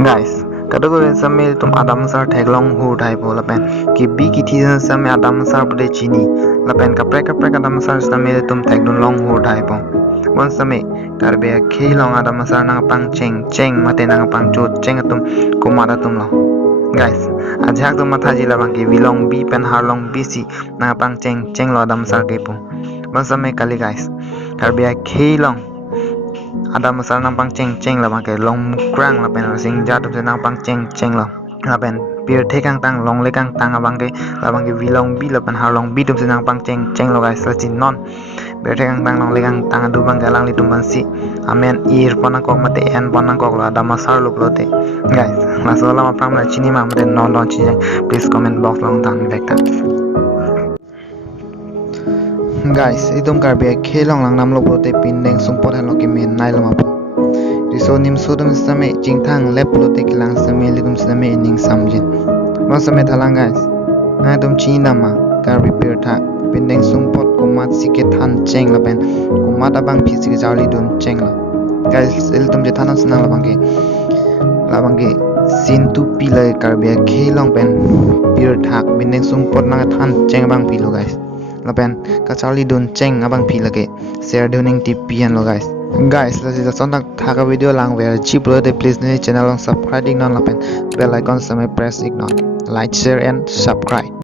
Guys, category samil tum adam sar theglong hu thai bo lapen ki bi ki thi same adam sar bude chini lapen kaprek adam sar samil tum thegdun long hu thai bo bon same karbe khilong adam sar nang pang cheng mate nang pang chu cheng tum kumara tum lo. Guys, ajak tum matha ji labang ki wilong bi pen harlong bi si nang pang cheng lo adam sar ke pu bon same kali guys karbe khilong ada masalah nampang ceng lah pakai long kurang lah pen sing jatuh se nampang ceng lah pen biar tekang tang long lekang tang abang ke wilong bi lah pen harlong bi tuh se nampang ceng lo guys lacin non biar tekang tang long lekang tang adu bang galang li tumban si amen ir panang kok mate en panang kok lah ada masalah lu lote guys langsung lama pram lah cini mah mate non cini please comment box long tang vekta guys itum karbe khelong lang nam lobo te pindeng sumpot han loki men nai lama po riso nim sudum same jingthang lep lote kilang same ligum same ning samjin ma same thalang guys na tum china ma karbe pirtha pindeng sumpot kumat sike than cheng lapen kumat abang phisi jawli dun cheng la guys il tum je thanan snang labang ke sin tu pila karbe khelong pen pirtha pindeng sumpot na than cheng bang pilo guys lapen kachali dun cheng abang pi lage share doning tipian lo guys lagi sontak thaka video lang ver chip lo de please ne channel long subscribing non lapen bell icon samay press ignore like share and subscribe.